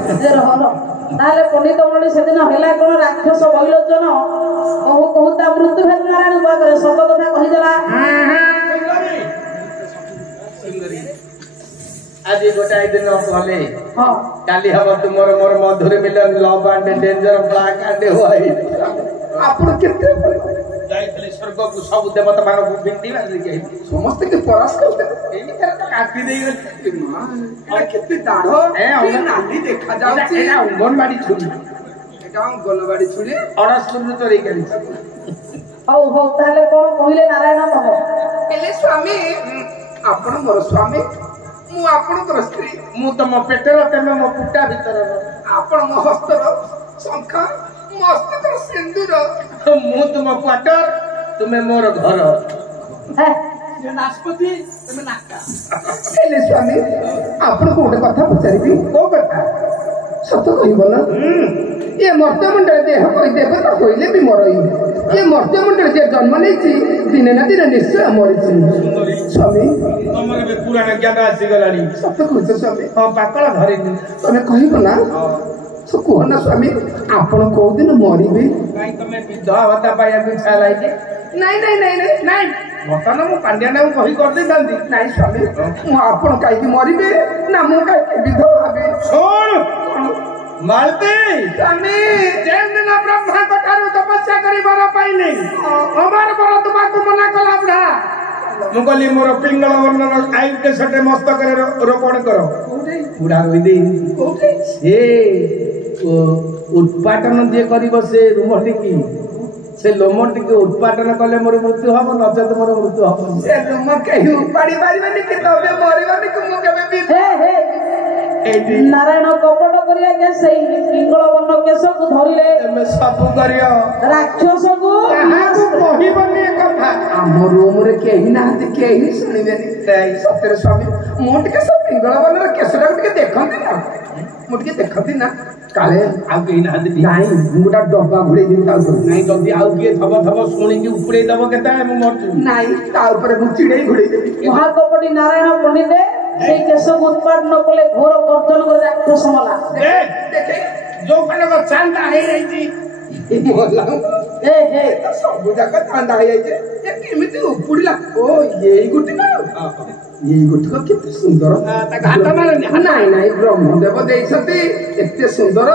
ताले पंडित मंडली से दिन है कौन राक्षस बहिलोचन कहू कहू ता मृत्यु भेद नारायण बागरे सब कथा कहीदेला आज गोटाए दिन भले काली हम तुमर मोर मधुर मिलन love and danger black and white आपण केते जाइतले स्वर्ग को सब देवता मान को बिंदी बांधी के समस्त के परास करते एनी कर तो काटी देई मां एटा केते दाढ़ो ए नाली देखा जाउची एटा अंगनवाड़ी छुरी एटा अंगनवाड़ी छुरी अड़सपुर चोरी करी हौ हौ ताले कोन कहिले नारायण बाबा हेले स्वामी आपण मोर स्वामी मु आपणकर स्त्री मु तम पेटर तमे मो पुट्टा भीतर आपण मो हस्तर शंख मो हस्तर सिंदूर मु तुम क्वार्टर तुमे मोर घर ये नाशपति तमे नाका हेले स्वामी आपण को गोटे कथा पचारिबी को कथा सत कहिबो ना ये मर्त्यमंडल देह कोई देवता कोइले भी मरई ये मर्त्यमंडल जे जन्म नेछि दिने ना दिन निश्चय मरिछि स्वामी तमरे बे पुराण ज्ञान आसी गलानी सत कहछ स्वामी हां पाकळ धरिनी तमे कहिबो ना सो कोह ना स्वामी आपण को दिन मरिबे काई तमे विधवा भत्ता पाया को इच्छा लाइके नहीं बतन मु पांड्या ना कहि कर दे जल्दी नहीं स्वामी मु आपण काई की मरिबे ना मु काई की विधवा हबे छोड़ मालती स्वामी जेन दिन ब्रह्मा को ठारू तपस्या करी बर पाइले हमार बर तुमको मना कला बुढ़ा मु कहली मोर पिंगल वर्णन आइ के सटे मस्तक रोपण करो बुढ़ा रोई दे से उत्पादन जे करिवो से रुमटी की से लोमटी के उत्पादन कले मोर मृत्यु हबो नचत मोर मृत्यु हबो से लोम कहि उपाड़ी पारिबनी कि तबे मरिबनी कि मु केबे भी हे नारायण कपट करिया के सही पिंगल वर्ण केश को धरिले तमे सब करियो राक्षस को कहिबनी कथा हम रूम रे केही नाहते केही सुनिबेनी सत्य स्वामी मोट के सब पिंगल वर्ण केशरा के देखंती ना मोट के देखंती ना काले आउ केही नाहते नहीं मुटा डब्बा घुड़े दिन ता नहीं जल्दी आउ किए थब सुनी के उपरे दब केता मु मरजू नहीं ता ऊपर मु चिड़ै घुड़े देबी महाकपटी नारायण पंडित से केश उत्पादन कले घोर गर्जन कर राक्षस मला देखे जो कने चांदा हे रही मोला हे सब जगह चांदा हे जे ये केमिति उपुड़िला ओ यही गुटी ना यही गुटी को कितने सुंदर हाथ मारे नहीं नहीं ब्रह्मदेव देइछती एते सुंदर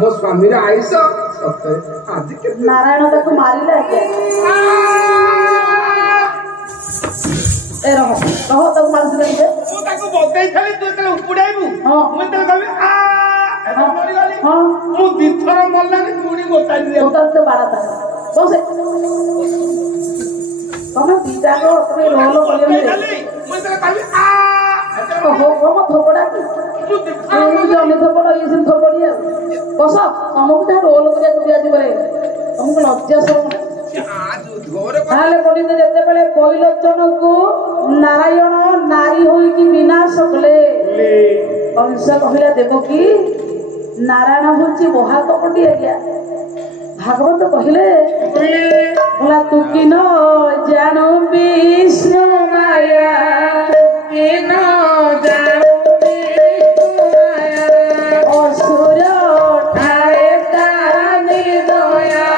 मो स्वामी रे आइस सत्य आज के नारायण ताको मारिला के ए रहो ताको मार दिले के मु ताको बतै खाली तू तले उपुडाइबू मु तले कहबी आ मरि गली मु दिथर मल्लानी पुणी गोताई दे उतरते बाड़ाता बसे तमे दीटा को तमे रोलो कलियो खाली मु तले कहबी आ हो थोपड़ा की मु दिथर मुझे अन्य थोपड़ा ये सिम थोपड़िया बस तुमको ता रोल करिया तू आज करे तुमको लज्जा सब आज घोर ताले पंडित जते बेले पहिलोचन को नारायण नारी होई की विनाश कले कंस कहिला देवकी नारायण होची महाकपटी आज्ञा भागवत कहिले बोला तू कि न जानो विष्णु माया कि न जानो विष्णु माया असुर ठाए तानी दया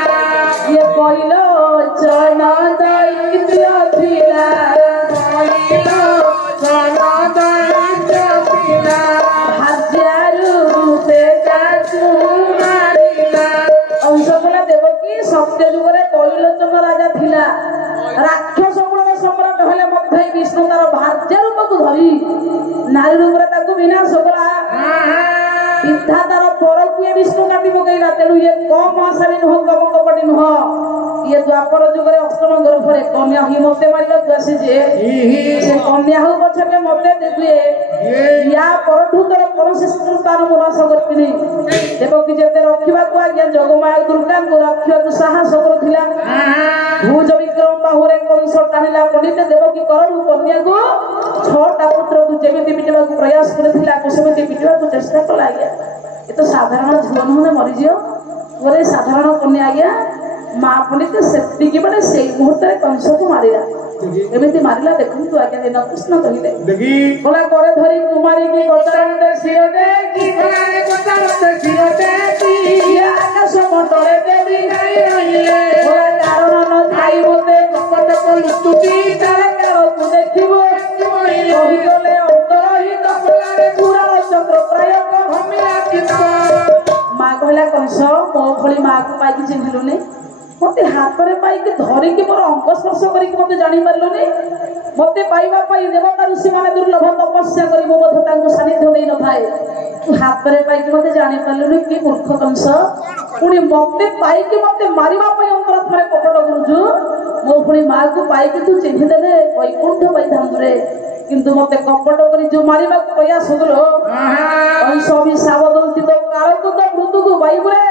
ये पहिलो चन दैत्य थिला पहिलो चन दैत्य थिला हजारू बेटा मारिला अंशकला देवकी सत्य जुगरे पहिलोचन राजा थिला राक्षस कुल सम्राट हेले मध्य विष्णु तार भार्य रूप को धरी नारी रूप रे ताको विनाश कला पिता तार पर कुए विष्णु काटी पकैला तेनु ये कम आसामी नुह कम कपटी नुह ये द्वापर जुगरे अष्टम गर्भरे कन्या ही मते मारिला आसी जे से कन्या हो पछके मते देखुए या परठु तोर कोनसे संतान मोनास करतिनी देवकी जेते रखिबा को आज्ञा जगमाया दुर्गा को रखिबा को साहस करथिला भुज विक्रम बाहुरे कंस टानिला पंडित देवकी करु कन्या को छटा पुत्र को जेमिति पिटबा को प्रयास करथिला को सेमिति पिटबा को चेष्टा कला आज्ञा ये तो साधारण झुवन होने मरि जियो गोरे साधारण कन्या आज्ञा मां पंडित सेफ्टी के बड़े से मुहूर्त रे कंस को मारिला एमिति मारिला देखु तू आज्ञा दिन कृष्ण कहिले देखी बोला करे धरी कुमारी की गोचरंदे सिरडे की भलाने गोचरंदे बोला कारण न थाई मते कालକୁ ଦେଖିବୁ କହିଗଲେ ଅନ୍ତରହିତ ପୁରାଣ ଚକ୍ର ପ୍ରୟୋଗ ମା କହିଲା କଂସ ମୋ ଭଳି ମାକୁ ପାଇକି ଚିହ୍ନିଲୁନି ମତେ ହାତରେ ପାଇକି ଧରିକି ମୋର ଅଙ୍ଗ ସ୍ପର୍ଶ କରିକି ମତେ ଜାଣିପାରିଲୁନି ମତେ ପାଇବା ପାଇଁ ଦେବତା ଋଷିମାନେ ଦୁର୍ଲଭ ତପସ୍ୟା କରି ମୁଁ ମଧ୍ୟ ତାଙ୍କୁ ସାନ୍ନିଧ୍ୟ ଦେଇନଥାଏ ତୁ ହାତରେ ପାଇକି ମତେ ଜାଣିପାରିଲୁନି କି ମୂର୍ଖ କଂସ ପୁଣି ମତେ ପାଇକି ମତେ ମାରିବା ପାଇଁ ଅନ୍ତରାତ୍ମାରେ କପଟ କରୁଛୁ ମୋ ଭଳି ମାକୁ ପାଇକି ତୁ ଚିହ୍ନିଦେଲେ ବୈକୁଣ୍ଠ ପାଇଥାନ୍ତୁରେ କିନ୍ତୁ ମତେ କପଟ କରି ଯୋଉ ମାରିବାକୁ ପ୍ରୟାସ କଲ କଂସ ଅଭିଶାପ ଦଉଛି ତ କାଳକୁ ତ ମୃତ୍ୟୁକୁ ବାଇବୁରେ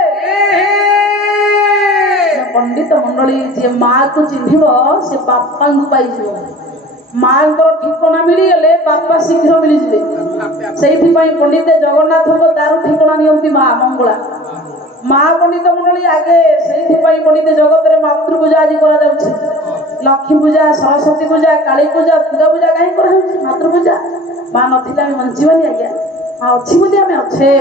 ପଣ୍ଡିତ ମଣ୍ଡଳୀ ଯିଏ ମାକୁ ଚିହ୍ନିବ ସେ ବାପାଙ୍କୁ ପାଇଯିବ ମାଙ୍କର ଠିକଣା ମିଳିଗଲେ ବାପା ଶୀଘ୍ର ମିଳିଯିବେ ସେଇଥିପାଇଁ ପଣ୍ଡିତ ଜଗନ୍ନାଥଙ୍କ ଦାରୁ ଠିକଣା ନିଅନ୍ତି ମା ମଙ୍ଗଳା ମା ପଣ୍ଡିତ ମଣ୍ଡଳୀ ଆଗେ ସେଇଥିପାଇଁ ପଣ୍ଡିତ ଜଗତରେ ମାତୃପୂଜା ଆଜି କରାଯାଉଛି ଲକ୍ଷ୍ମୀ ପୂଜା ସରସ୍ୱତୀ ପୂଜା କାଳୀ ପୂଜା ଦୁର୍ଗା ପୂଜା କାହିଁ କରାଯାଉଛି ମାତୃପୂଜା ମା ନଥିଲେ ଆମେ ବଞ୍ଚିବାନି ଆଜ୍ଞା ମା ଅଛି ବୋଲି ଆମେ ଅଛେ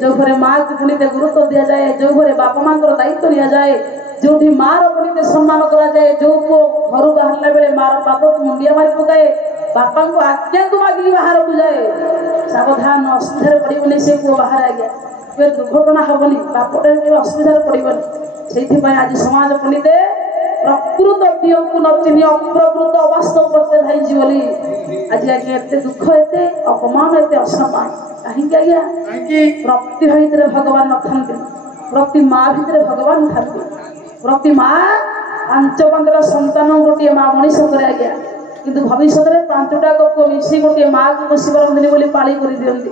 ଯୋଉ ଘରେ ମାକୁ ପଣ୍ଡିତ ଗୁରୁତ୍ୱ ଦିଆଯାଏ ଯୋଉ ଘରେ ବାପା ମାଙ୍କର ଦାୟିତ୍ୱ ନିଆଯାଏ ଯୋଉଠି ମାର ପଣ୍ଡିତ ସମ୍ମାନ କରାଯାଏ ଯୋଉ ପୁଅ ଘରୁ ବାହାରିଲା ବେଳେ ମାର ପାଦକୁ ମୁଣ୍ଡିଆ ମାରି ପକାଏ ବାପାଙ୍କୁ ଆଜ୍ଞାକୁ ମାଗିକି ବାହାରକୁ ଯାଏ ସାବଧାନ ଅସୁବିଧାରେ ପଡିବନି ସେ ପୁଅ ବାହାରେ ଆଜ୍ଞା କେବେ ଦୁର୍ଘଟଣା ହବନି ବାପଟାରେ କେବେ ଅସୁବିଧାରେ ପଡିବନି ସେଇଥିପାଇଁ ଆଜି ସମାଜ ପଣ୍ଡିତେ ପ୍ରକୃତ ଦିଅଙ୍କୁ ନ ଚିହ୍ନି ଅପ୍ରକୃତ ଅବାସ୍ତବ ପତ୍ତେ ଧାଇଛି ବୋଲି ଆଜି ଆଜ୍ଞା ଏତେ ଦୁଃଖ ଏତେ ଅପମାନ ଏତେ ଅସମ୍ମାନ କାହିଁକି ଆଜ୍ଞା ପ୍ରତିଭା ଭିତରେ ଭଗବାନ ନଥାନ୍ତି ପ୍ରତି ମା ଭିତରେ ଭଗବାନ ଥାନ୍ତି ପ୍ରତି ମା ପାଞ୍ଚ ସନ୍ତାନ ଗୋଟିଏ ମା ମଣିଷ କରେ ଆଜ୍ଞା କିନ୍ତୁ ଭବିଷ୍ୟତରେ ପାଞ୍ଚଟା ପୁଅ ମିଶି ଗୋଟିଏ ମାକୁ ବସି ପାରନ୍ତିନି ବୋଲି ପାଳି କରିଦିଅନ୍ତି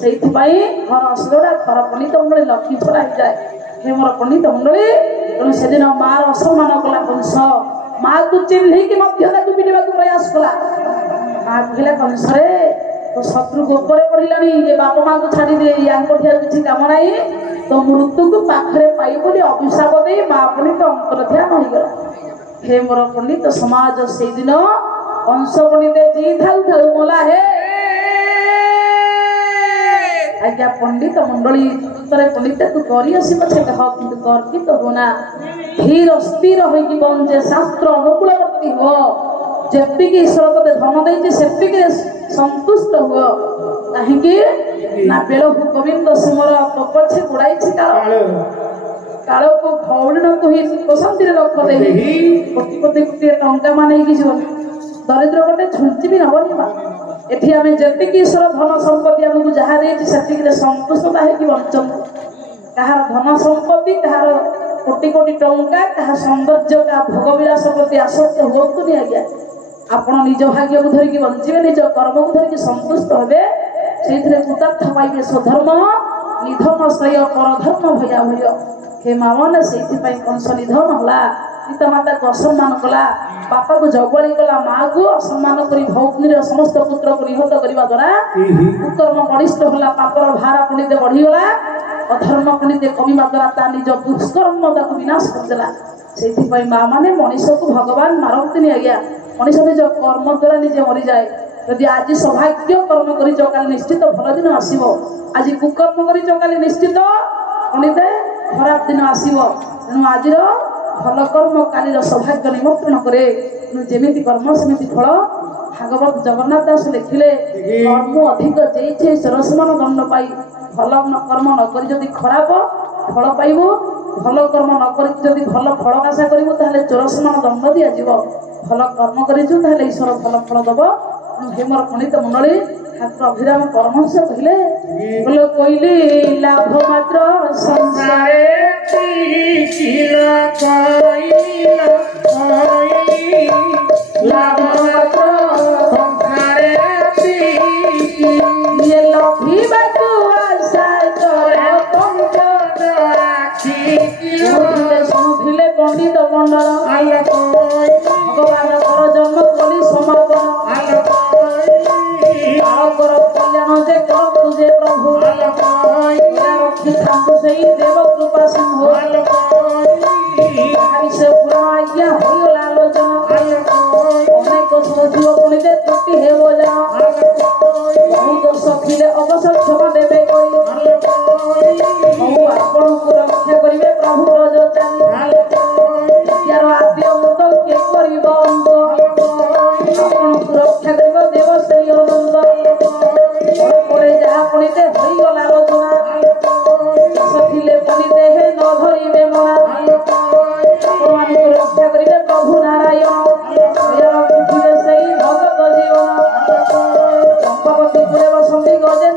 ସେଇଥିପାଇଁ ଘର ଅସୁରଟା ଘର ପଣ୍ଡିତ ମଣ୍ଡଳୀ ଲକ୍ଷ୍ମୀ ଛଡ଼ା ହେଇଯାଏ ହେ ମୋର ପଣ୍ଡିତ ମଣ୍ଡଳୀ ତେଣୁ ସେଦିନ ମାର ଅସମ୍ମାନ କଲା କଂସ ମାକୁ ଚିହ୍ନିକି ମଧ୍ୟ ତାକୁ ପିଟିବାକୁ ପ୍ରୟାସ କଲା ମା କହିଲା କଂସରେ तो शत्रु गोपरे पढ़िलानी ये बापा माँ को छाड़ी दे यांको ठिया किछि काम नाही तो मृत्यु को पाखरे पाई बोली अभिशाप दे माँ पुणी तो अंतर ध्यान हो गला हे मोर पंडित समाज से दिन अंश पंडित जी थाउ थाउ मोला हे आज्ञा पंडित मंडली तरे पंडित तू करी आसी पछे कह किंतु कर कि तो होना धीर स्थिर होई कि बंजे शास्त्र अनुकूलवर्ती हो जेतिकी ईश्वर तते धन देइछे सेतिकी संतुष्ट हुआ कहीं ना बेलो गोविंद सिमर तो पछे गुड़ाई काल को भौड़ी न कही पसंद लक्ष्य दे कोटी कोटी कोटी टंका माने की जीवन दरिद्र गोटे छुंची भी नबनी मा एठी आमे जेतिकी ईश्वर धन संपत्ति हमकु जहा देछि सेतिकी संतुष्टता है कि बंचन कहार धन संपत्ति कहार कोटी कोटी टंका कहा सौंदर्य का भोगविलास प्रति आसक्त होतु नि आज्ञा आपण निज भाग्य को धरिकी बंचिबे निज कर्म को धरिकी संतुष्ट होबे सेथिरे कृतार्थ पाइबे स्वधर्म निधन श्रेय परधर्म भया भय हे मामन सेथि पई कंस निधन होला पिता माता को असम्मान कला बापा को जगबली कला माँ को असम्मान करी भौग्नीर समस्त पुत्र को निहत करबा द्वारा कुकर्म बलिष्ठ होला पापर भार पुनिते बढ़ी गला अधर्म पुनिते कमिबा द्वारा ता निज दुष्कर्म ताको विनाश करदेला सेथि पई माँ माने मनुष्य को भगवान मारंतिनी आज्ञा मनुष्य निज कर्म द्वारा निजे मरी जाए यदि आज सौभाग्य कर्म करी काली निश्चित भल दिन आसो आज कुकर्म करी काली निश्चित पंडित खराब दिन आसो तेणु आज भल कर्म काली सौभाग्य निमंत्रण करे जेमिति कर्म सेमिति फल भागवत जगन्नाथ दास लिखिले कर्म अधिक जेइछे सरसमान दंड पाई भल कर्म न करी जदि खराब फल पाइबो भल कर्म न करी जदि भल फल आशा करिवो ताहले चोरसमान दंड दिया जीवो भल कर्म करिछु ताहले ईश्वर भल फल दबो हे मोर पंडित मंडली ठाकुर अभिराम परमहंस कहले बोले कोइली लाभ मात्र संसारे लाभ मात्र संसारे ये लभी बातु आशा तोरे पंच शुणुले पंडित मंडल भगवान जन्म कली समापन कल्याण जे तुझे प्रभु रखी थाकु से देव कृपा सिंह से पुराण आज्ञा होगला आलोचना अनेक सजीव पुणिते त्रुटि हे बोला बहुत सखीले अवसर क्षमा देवे कोई आपन को रक्षा करिवे प्रभु रज चाली ଭଗବତୀ କୂଳେ ବସନ୍ତି ଗଜେ